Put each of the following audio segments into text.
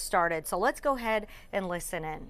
started. So let's go ahead and listen in.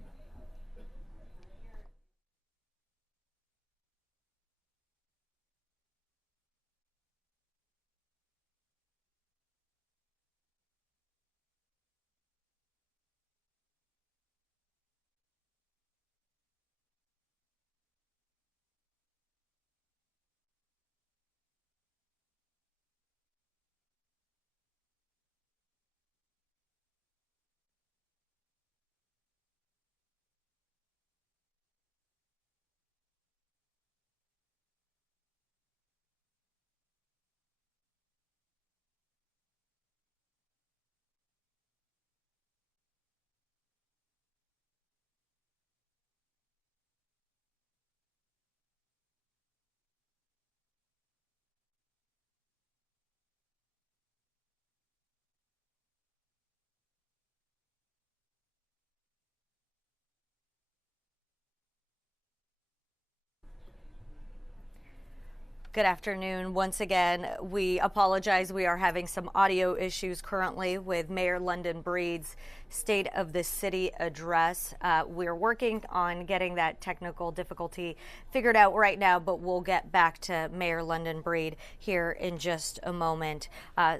Good afternoon. Once again, we apologize. We are having some audio issues currently with Mayor London Breed's State of the City address. We're working on getting that technical difficulty figured out right now, but we'll get back to Mayor London Breed here in just a moment.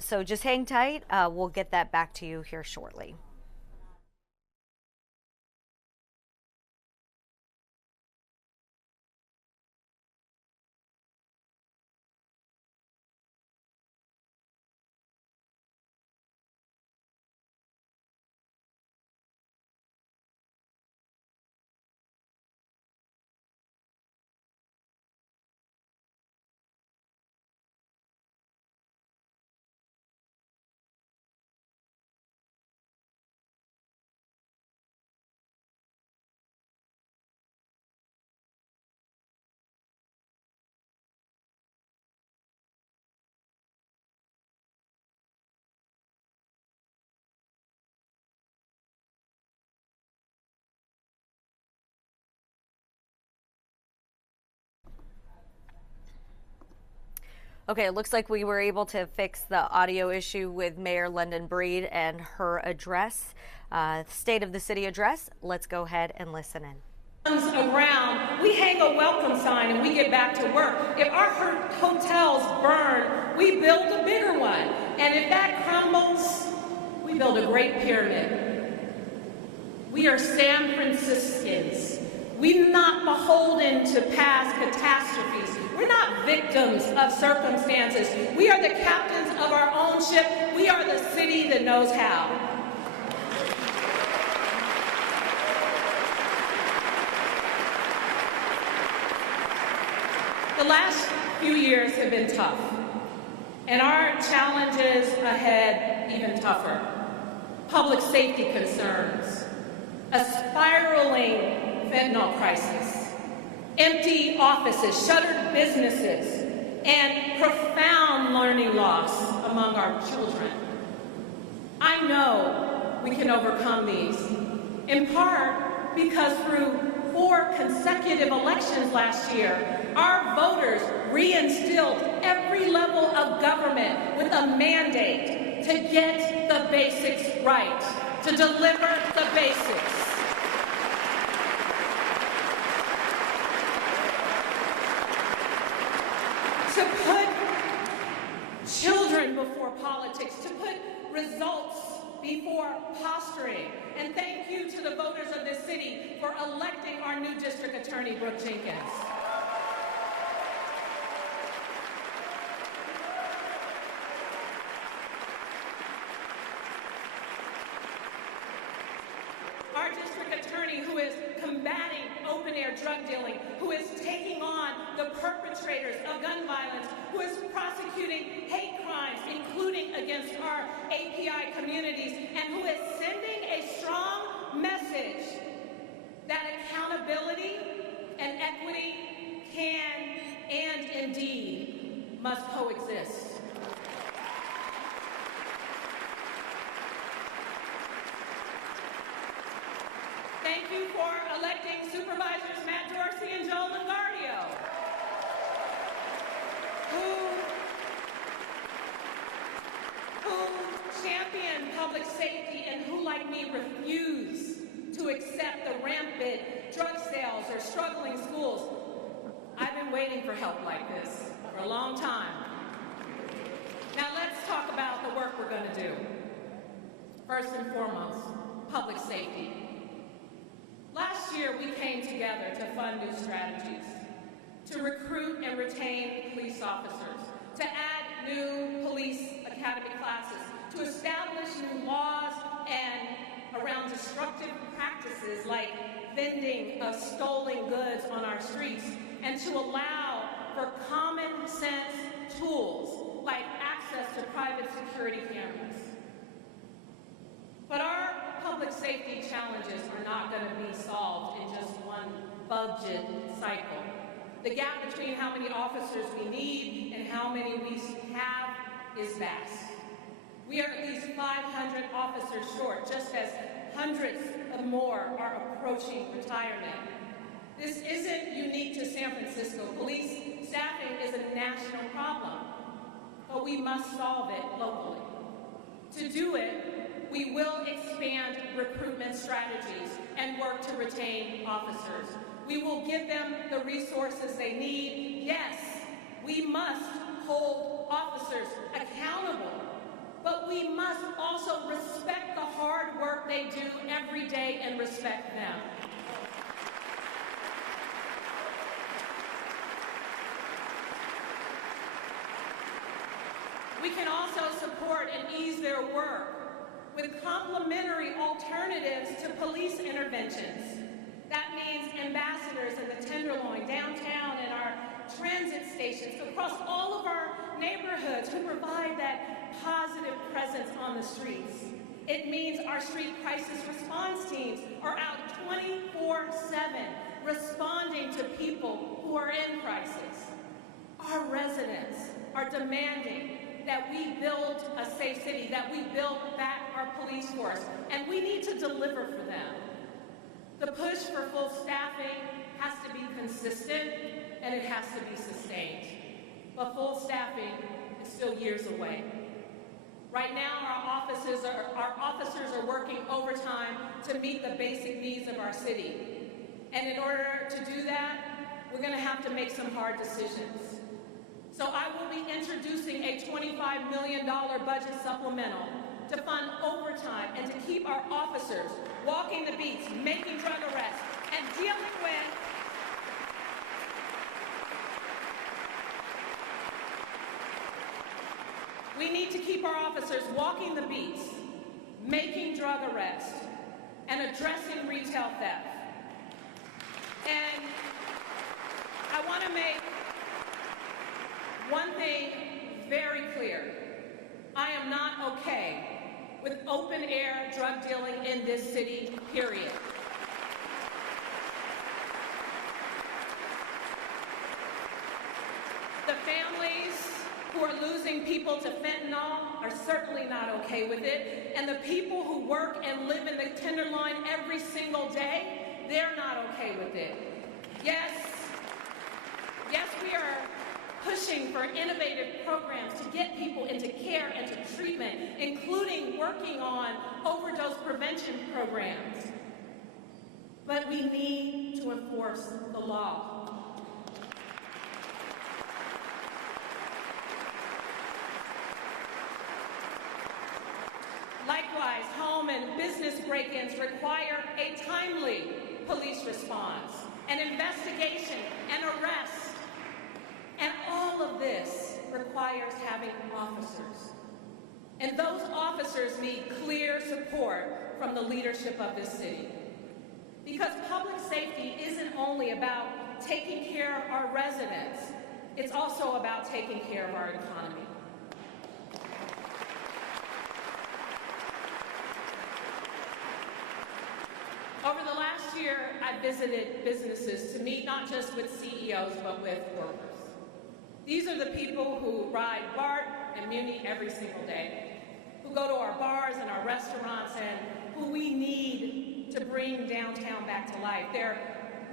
So just hang tight. We'll get that back to you here shortly. Okay, it looks like we were able to fix the audio issue with Mayor London Breed and her address, State of the City address. Let's go ahead and listen in. Around, we hang a welcome sign and we get back to work. If our hotels burn, we build a bigger one. And if that crumbles, we build a great pyramid. We are San Franciscans. We're not beholden to past catastrophes. We're not victims of circumstances. We are the captains of our own ship. We are the city that knows how. The last few years have been tough, and our challenges ahead even tougher. Public safety concerns, a spiraling fentanyl crisis, empty offices, shuttered businesses, and profound learning loss among our children. I know we can overcome these, in part because through 4 consecutive elections last year, our voters reinstilled every level of government with a mandate to get the basics right, to deliver the basics. To put children before politics, to put results before posturing. And thank you to the voters of this city for electing our new district attorney, Brooke Jenkins. Our district attorney who is combating open-air drug dealing, who is taking on the perpetrators of gun violence, who is prosecuting hate crimes, including against our API communities, and who is sending a strong message that accountability and equity can and indeed must coexist. Thank you for electing Supervisors Matt Dorsey and Joe Longardio, who champion public safety and who, like me, accept the rampant drug sales or struggling schools. I've been waiting for help like this for a long time. Now let's talk about the work we're going to do. First and foremost, public safety. Last year, we came together to fund new strategies, to recruit and retain police officers, to add new police academy classes, to establish new laws and around destructive practices like vending of stolen goods on our streets, and to allow for common sense tools like access to private security cameras. But our public safety challenges are not going to be solved in just one budget cycle. The gap between how many officers we need and how many we have is vast. We are at least 500 officers short, just as hundreds of more are approaching retirement. This isn't unique to San Francisco. Police staffing is a national problem, but we must solve it locally. To do it, we will expand recruitment strategies and work to retain officers. We will give them the resources they need. Yes, we must hold officers accountable, but we must also respect the hard work they do every day and respect them. We can also support and ease their work with complementary alternatives to police interventions. That means ambassadors in the Tenderloin, downtown, and our transit stations across all of our neighborhoods who provide that positive presence on the streets. It means our street crisis response teams are out 24/7 responding to people who are in crisis. Our residents are demanding that we build a safe city, that we build back our police force, and we need to deliver for them. The push for full staffing has to be consistent and it has to be sustained. But full staffing is still years away. Right now, our officers are working overtime to meet the basic needs of our city. And in order to do that, we're going to have to make some hard decisions. So I will be introducing a $25 million budget supplemental to fund overtime and to keep our officers walking the beats, making drug arrests, and dealing with we need to keep our officers walking the beats, making drug arrests, and addressing retail theft. And I want to make one thing very clear. I am not okay with open-air drug dealing in this city, period. The families who are losing people to fentanyl are certainly not okay with it, and the people who work and live in the Tenderloin every single day, they're not okay with it. Yes, we are pushing for innovative programs to get people into care and to treatment, including working on overdose prevention programs. But we need to enforce the law. Likewise, home and business break-ins require a timely police response, an investigation, and arrest. And all of this requires having officers. And those officers need clear support from the leadership of this city. Because public safety isn't only about taking care of our residents, it's also about taking care of our economy. Over the last year, I visited businesses to meet not just with CEOs, but with workers. These are the people who ride BART and Muni every single day, who go to our bars and our restaurants, and who we need to bring downtown back to life. Their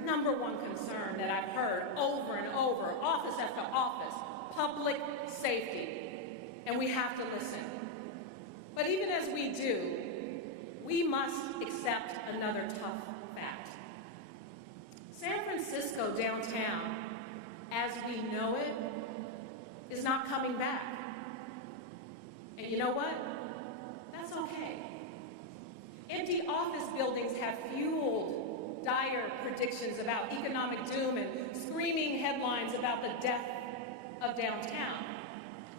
number one concern that I've heard over and over, office after office, public safety. And we have to listen. But even as we do, we must accept another tough fact. San Francisco downtown, as we know it, is not coming back. And you know what? That's okay. Empty office buildings have fueled dire predictions about economic doom and screaming headlines about the death of downtown.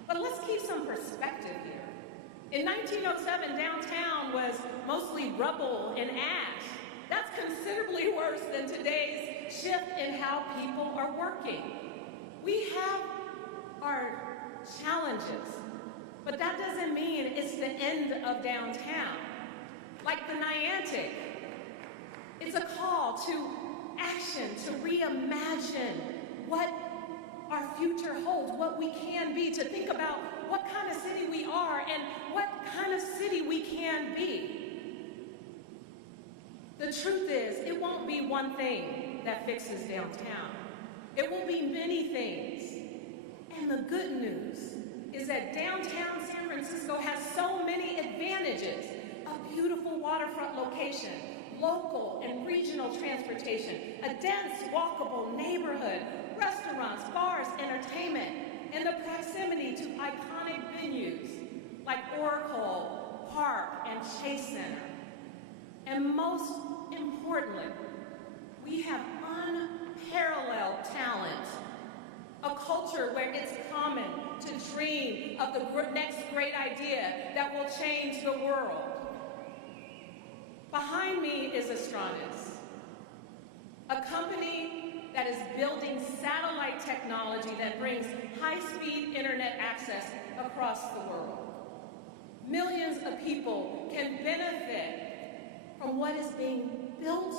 But let's keep some perspective here. In 1907, downtown was mostly rubble and ash. That's considerably worse than today's shift in how people are working. We have our challenges, but that doesn't mean it's the end of downtown. Like the Niantic, it's a call to action, to reimagine what our future holds, what we can be, to think about what kind of city we are and what kind of city we can be. The truth is, it won't be one thing that fixes downtown. It will be many things. And the good news is that downtown San Francisco has so many advantages: a beautiful waterfront location, local and regional transportation, a dense, walkable neighborhood, restaurants, bars, entertainment, and the proximity to iconic venues like Oracle Park and Chase Center. And most importantly, we have unparalleled talent, a culture where it's common to dream of the next great idea that will change the world. Behind me is Astranis, a company that is building satellite technology that brings high-speed internet access across the world. Millions of people can benefit from what is being built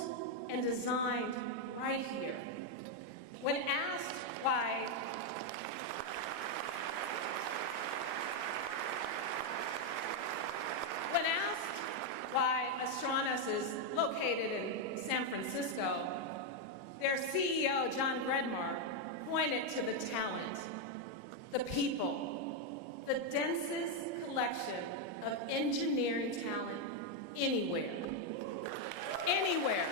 and designed right here. When asked why Astranis is located in San Francisco, their CEO, John Bredmar, pointed to the talent, the people, the densest collection of engineering talent anywhere. Anywhere.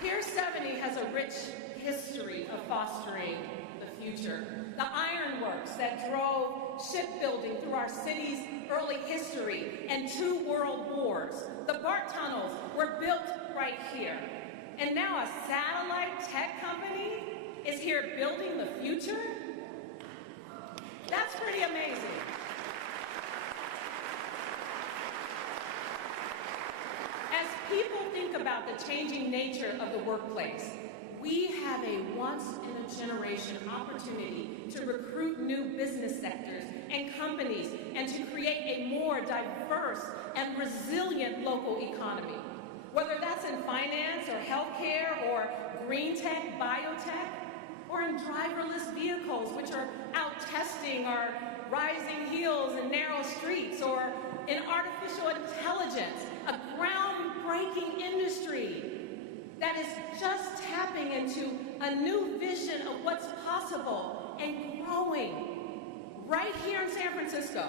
Pier 70 has a rich history of fostering the future. The ironworks that drove shipbuilding through our city's early history and 2 world wars. The BART tunnels were built right here. And now a satellite tech company is here building the future? That's pretty amazing. As people think about the changing nature of the workplace, we have a once-in-a-generation opportunity to recruit new business sectors and companies and to create a more diverse and resilient local economy. Whether that's in finance or healthcare or green tech, biotech, or in driverless vehicles, which are out testing our rising hills and narrow streets, or in artificial intelligence, a groundbreaking industry that is just tapping into a new vision of what's possible and growing right here in San Francisco.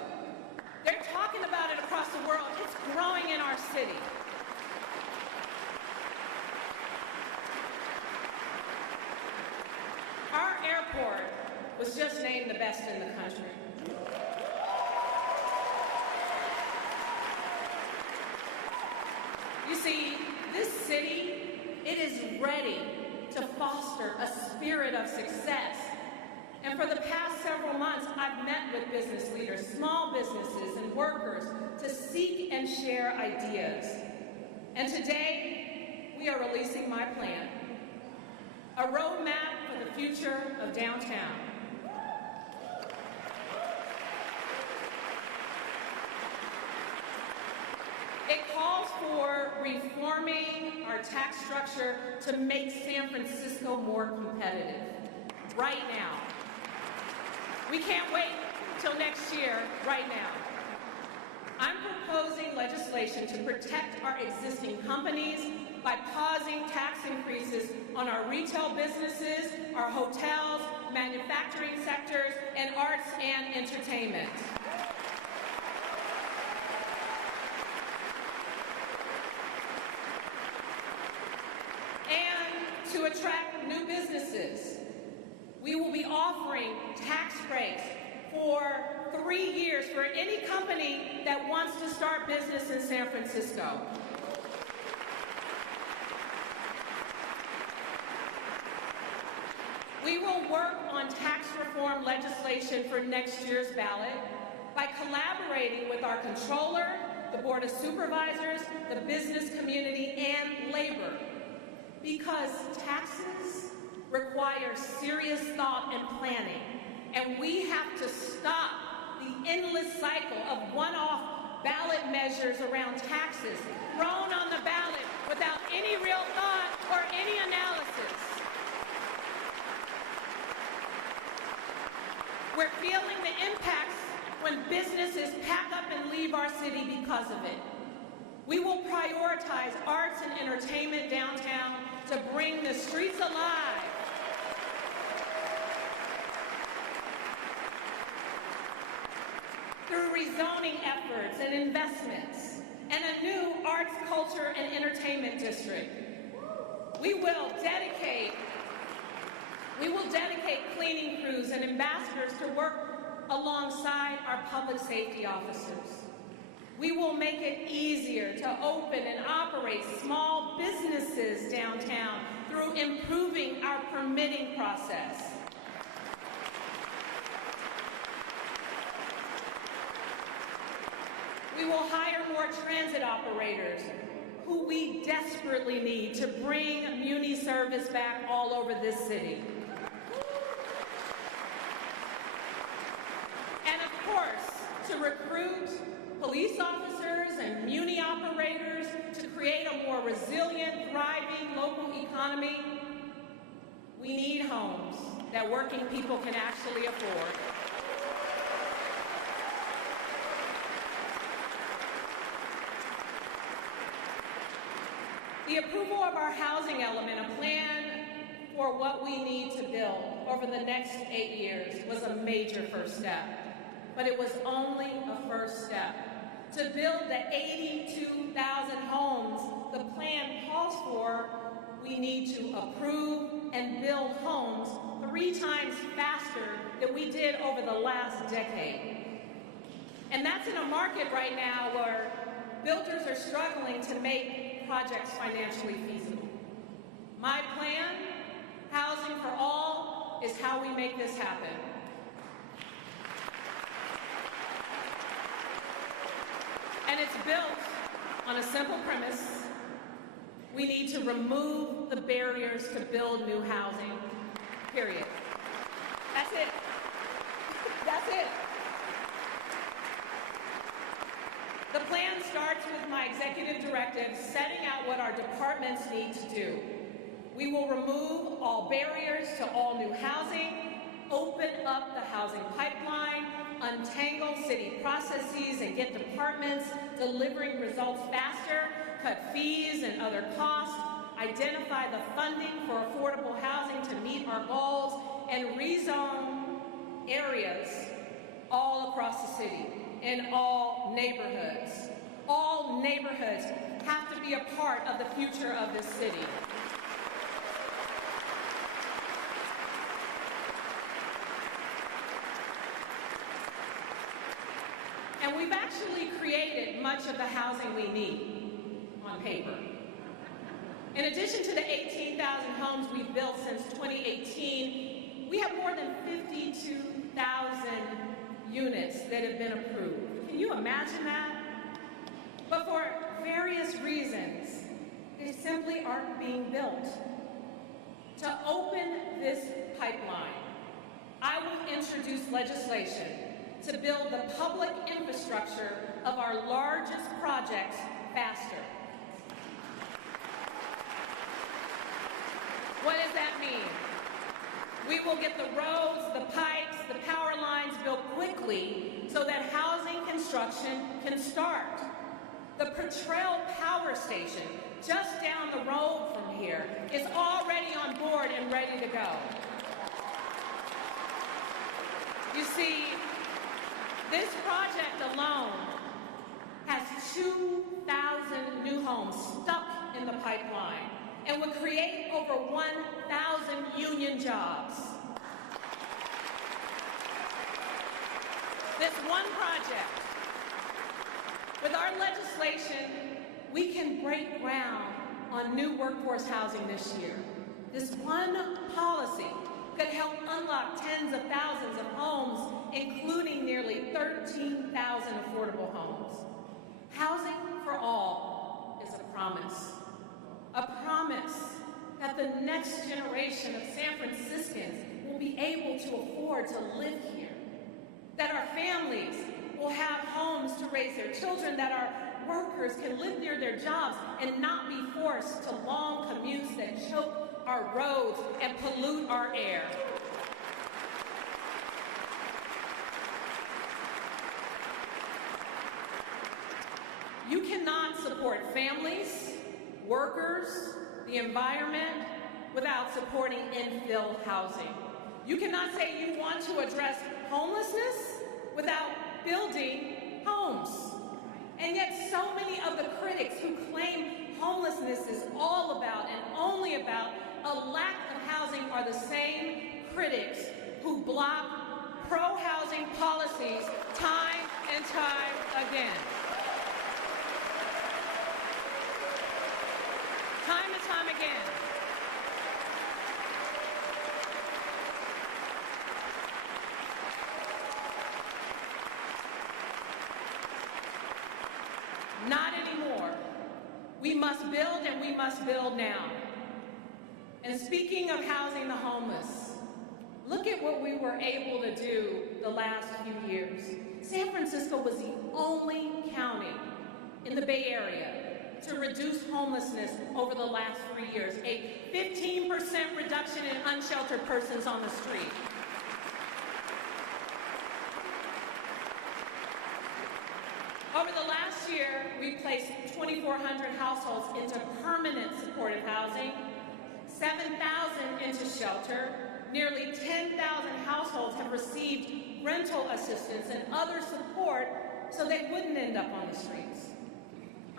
They're talking about it across the world. It's growing in our city. Our airport was just named the best in the country. You see, this city, it is ready to foster a spirit of success. And for the past several months, I've met with business leaders, small businesses, and workers to seek and share ideas. And today, we are releasing my plan, a roadmap for the future of downtown. It calls for reforming our tax structure to make San Francisco more competitive right now. We can't wait till next year, right now. I'm proposing legislation to protect our existing companies by pausing tax increases on our retail businesses, our hotels, manufacturing sectors, and arts and entertainment. 3 years for any company that wants to start business in San Francisco. We will work on tax reform legislation for next year's ballot by collaborating with our controller, the Board of Supervisors, the business community, and labor. Because taxes require serious thought and planning, and we have to stop the endless cycle of one-off ballot measures around taxes thrown on the ballot without any real thought or any analysis. We're feeling the impacts when businesses pack up and leave our city because of it. We will prioritize arts and entertainment downtown to bring the streets alive. Through rezoning efforts and investments and a new arts, culture, and entertainment district. We will dedicate cleaning crews and ambassadors to work alongside our public safety officers. We will make it easier to open and operate small businesses downtown through improving our permitting process. We will hire more transit operators who we desperately need to bring Muni service back all over this city. And of course, to recruit police officers and Muni operators to create a more resilient, thriving local economy, we need homes that working people can actually afford. The approval of our housing element, a plan for what we need to build over the next 8 years, was a major first step. But it was only a first step. To build the 82,000 homes the plan calls for, we need to approve and build homes 3 times faster than we did over the last decade. And that's in a market right now where builders are struggling to make projects financially feasible. My plan, Housing for All, is how we make this happen. And it's built on a simple premise. We need to remove the barriers to build new housing, period. That's it. That's it. The plan starts with my executive directive setting out what our departments need to do. We will remove all barriers to all new housing, open up the housing pipeline, untangle city processes and get departments delivering results faster, cut fees and other costs, identify the funding for affordable housing to meet our goals, and rezone areas all across the city, in all neighborhoods. All neighborhoods have to be a part of the future of this city. And we've actually created much of the housing we need on paper. In addition to the 18,000 homes we've built since 2018, we have more than 52,000 units that have been approved. Can you imagine that? But for various reasons, they simply aren't being built. To open this pipeline, I will introduce legislation to build the public infrastructure of our largest projects faster. What does that mean? We will get the roads, the pipes, the power lines built quickly so that housing construction can start. The Potrero Power Station, just down the road from here, is already on board and ready to go. You see, this project alone has 2,000 new homes stuck in the pipeline and would create over 1,000 union jobs. This one project. With our legislation, we can break ground on new workforce housing this year. This one policy could help unlock tens of thousands of homes, including nearly 13,000 affordable homes. Housing for all is a promise that the next generation of San Franciscans will be able to afford to live here, that our families will have homes to raise their children, that our workers can live near their jobs and not be forced to long commutes that choke our roads and pollute our air. You cannot support families, workers, the environment without supporting infill housing. You cannot say you want to address homelessness without building homes. And yet so many of the critics who claim homelessness is all about and only about a lack of housing are the same critics who block pro-housing policies time and time again. Time and time again. Not anymore. We must build, and we must build now. And speaking of housing the homeless, look at what we were able to do the last few years. San Francisco was the only county in the Bay Area to reduce homelessness over the last 3 years, a 15% reduction in unsheltered persons on the street. Over the last year, we placed 2,400 households into permanent supportive housing, 7,000 into shelter, nearly 10,000 households have received rental assistance and other support so they wouldn't end up on the streets.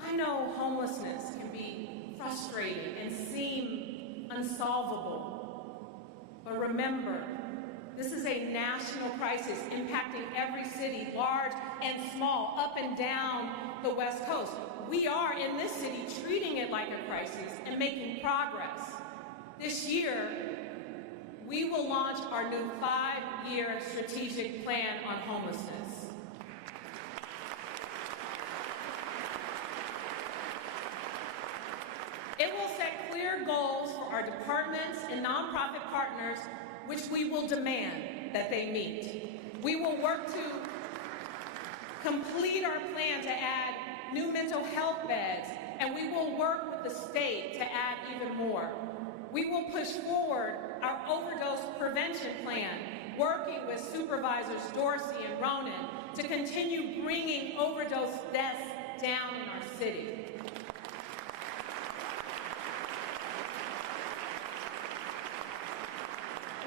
I know homelessness can be frustrating and seem unsolvable, but remember, this is a national crisis impacting every city, large and small, up and down the West Coast. We are, in this city, treating it like a crisis and making progress. This year, we will launch our new 5-year strategic plan on homelessness. It will set clear goals for our departments and nonprofit partners, which we will demand that they meet. We will work to complete our plan to add new mental health beds, and we will work with the state to add even more. We will push forward our overdose prevention plan, working with Supervisors Dorsey and Ronan to continue bringing overdose deaths down in our city.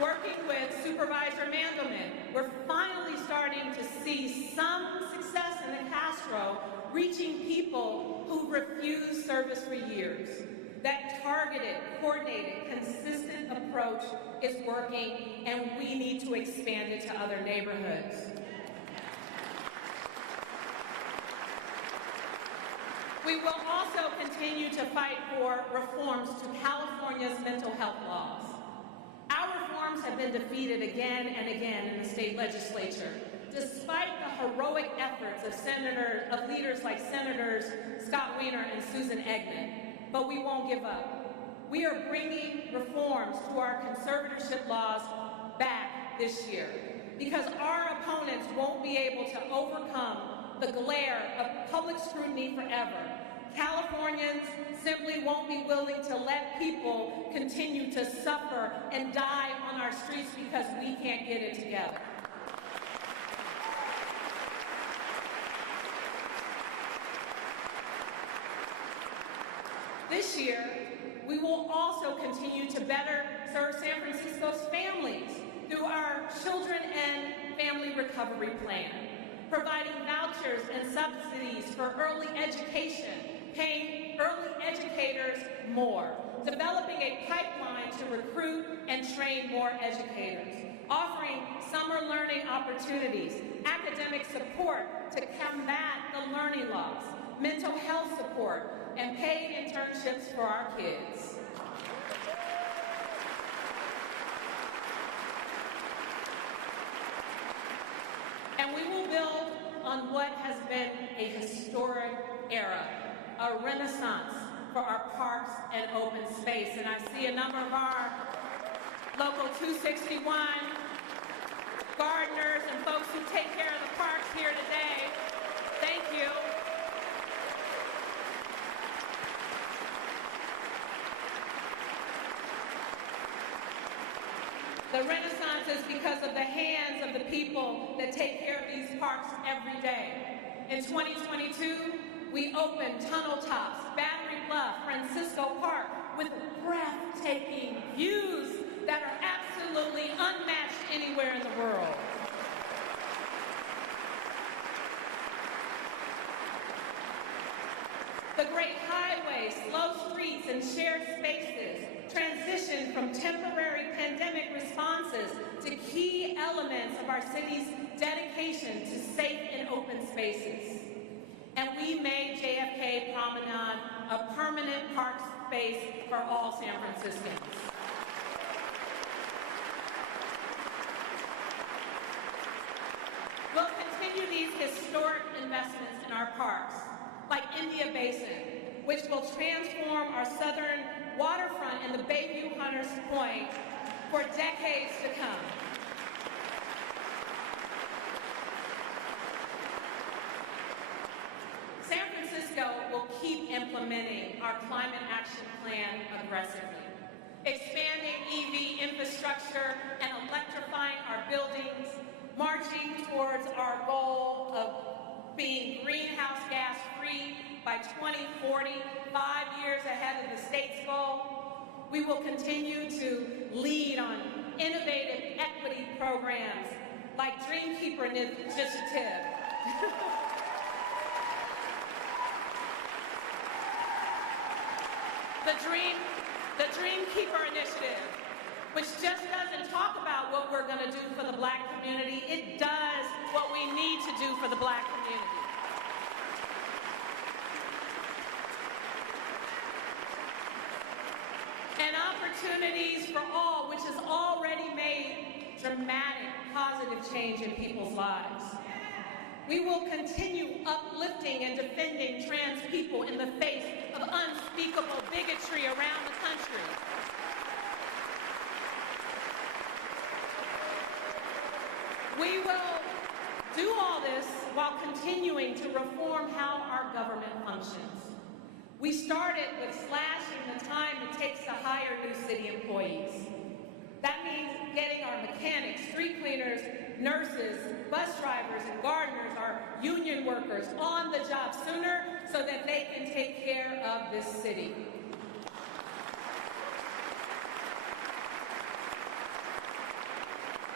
Working with Supervisor Mandelman, we're finally starting to see some success in the Castro, reaching people who refused service for years. That targeted, coordinated, consistent approach is working, and we need to expand it to other neighborhoods. We will also continue to fight for reforms to California's mental health laws. Our reforms have been defeated again and again in the state legislature, despite the heroic efforts of leaders like Senators Scott Wiener and Susan Eggman. But we won't give up. We are bringing reforms to our conservatorship laws back this year, because our opponents won't be able to overcome the glare of public scrutiny forever. Californians simply won't be willing to let people continue to suffer and die on our streets because we can't get it together. This year, we will also continue to better serve San Francisco's families through our Children and Family Recovery Plan, providing vouchers and subsidies for early education, paying early educators more, developing a pipeline to recruit and train more educators, offering summer learning opportunities, academic support to combat the learning loss, mental health support, and paid internships for our kids. And we will build on what has been a historic era, a renaissance for our parks and open space. And I see a number of our Local 261 gardeners and folks who take care of the parks here today. Thank you. The Renaissance is because of the hands of the people that take care of these parks every day. In 2022, we opened Tunnel Tops, Battery Bluff, Francisco Park with breathtaking views that are absolutely unmatched anywhere in the world. The great highways, slow streets, and shared spaces transitioned from temporary pandemic responses to key elements of our city's dedication to safe and open spaces. And we made JFK Promenade a permanent park space for all San Franciscans. We'll continue these historic investments in our parks, like India Basin, which will transform our southern waterfront and the Bayview Hunters Point for decades to come. San Francisco will keep implementing our climate action plan aggressively, expanding EV infrastructure and electrifying our buildings, marching towards our goal of being greenhouse gas free by 2040, 5 years ahead of the state's goal. We will continue to lead on innovative equity programs like Dreamkeeper Initiative. The Dreamkeeper Initiative, which just doesn't talk about what we're going to do for the Black community, it does what we need to do for the Black community. And Opportunities for All, which has already made dramatic positive change in people's lives. We will continue uplifting and defending trans people in the face of unspeakable bigotry around the country. We will do all this while continuing to reform how our government functions. We started with slashing the time it takes to hire new city employees. That means getting our mechanics, street cleaners, nurses, bus drivers, and gardeners, our union workers, on the job sooner so that they can take care of this city.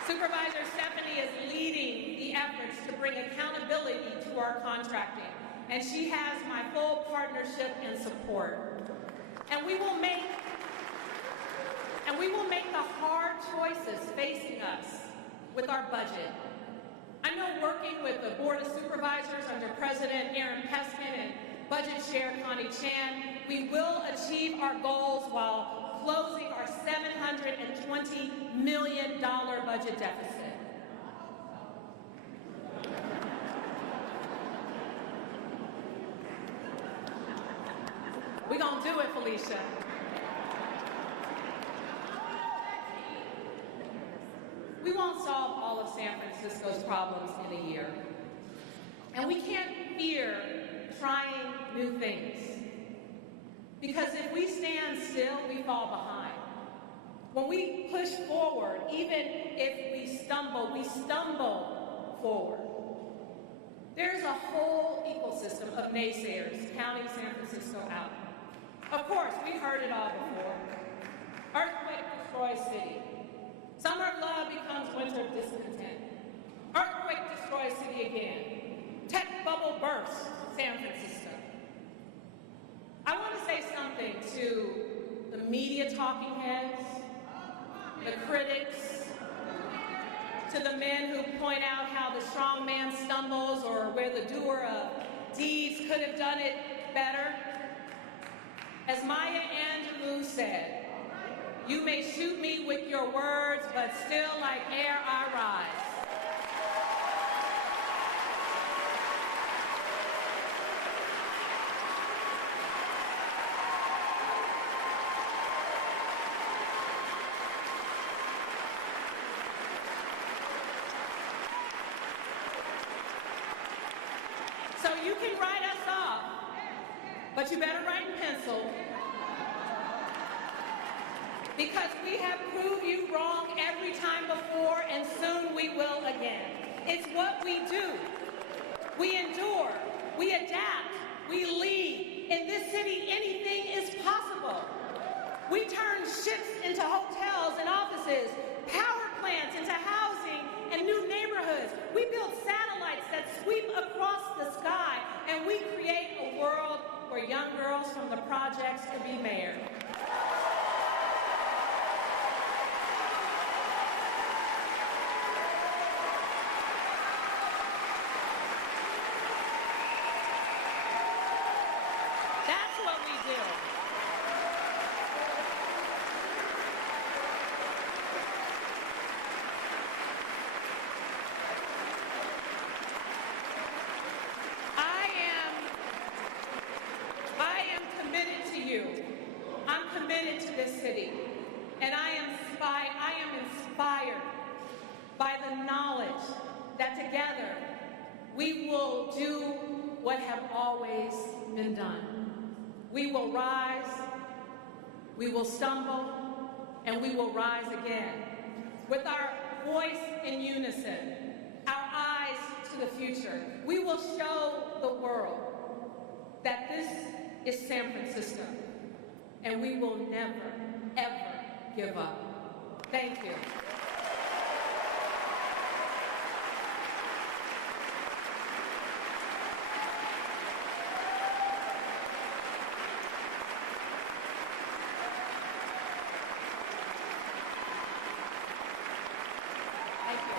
Supervisor Stephanie is leading the efforts to bring accountability to our contracting, and she has my full partnership and support. And we will make the hard choices facing us with our budget. I know working with the Board of Supervisors under President Aaron Peskin and Budget Chair Connie Chan, we will achieve our goals while closing our $720 million budget deficit. We're gonna do it, Felicia. We won't solve all of San Francisco's problems in a year. And we can't fear trying new things. Because if we stand still, we fall behind. When we push forward, even if we stumble forward. There's a whole ecosystem of naysayers counting San Francisco out. Of course, we've heard it all before. Earthquake destroys city. Summer of love becomes winter of discontent. Earthquake destroys city again. Tech bubble bursts San Francisco. I want to say something to the media talking heads, the critics, to the men who point out how the strong man stumbles or where the doer of deeds could have done it better. As Maya Angelou said, "You may shoot me with your words, but still like air I rise." So you can write us off, but you better write in pencil, because we have proved you wrong every time before, and soon we will again. It's what we do. We endure, we adapt, we lead. In this city, anything is possible. We turn ships into hotels and offices, power plants into housing and new neighborhoods. We build satellites that sweep across the sky, and we create a world where young girls from the projects could be mayor. That's what we do. I am committed to you. I'm committed to this city. And I am inspired by the knowledge that together we will do what have always been done. We will rise, we will stumble, and we will rise again. With our voice in unison, our eyes to the future, we will show the world that this is San Francisco, and we will never, ever give up. Thank you. Thank you.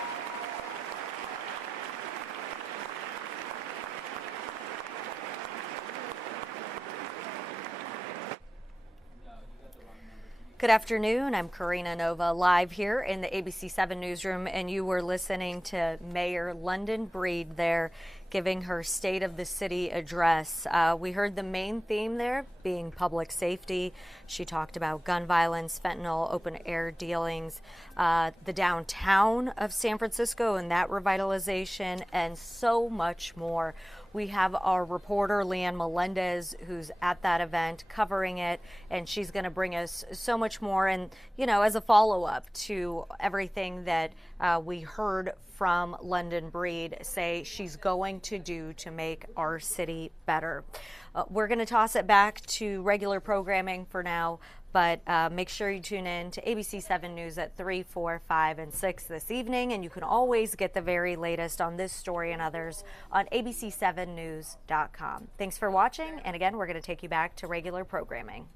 Good afternoon. I'm Karina Nova, live here in the ABC7 newsroom, and you were listening to Mayor London Breed there giving her State of the City address. We heard the main theme there being public safety. She talked about gun violence, fentanyl, open air dealings, the downtown of San Francisco and that revitalization, and so much more. We have our reporter, Leanne Melendez, who's at that event covering it, and she's going to bring us so much more. And, you know, as a follow-up to everything that we heard from London Breed say she's going to do to make our city better. We're going to toss it back to regular programming for now, but make sure you tune in to ABC7 News at 3, 4, 5, and 6 this evening, and you can always get the very latest on this story and others on abc7news.com. Thanks for watching, and again, we're going to take you back to regular programming.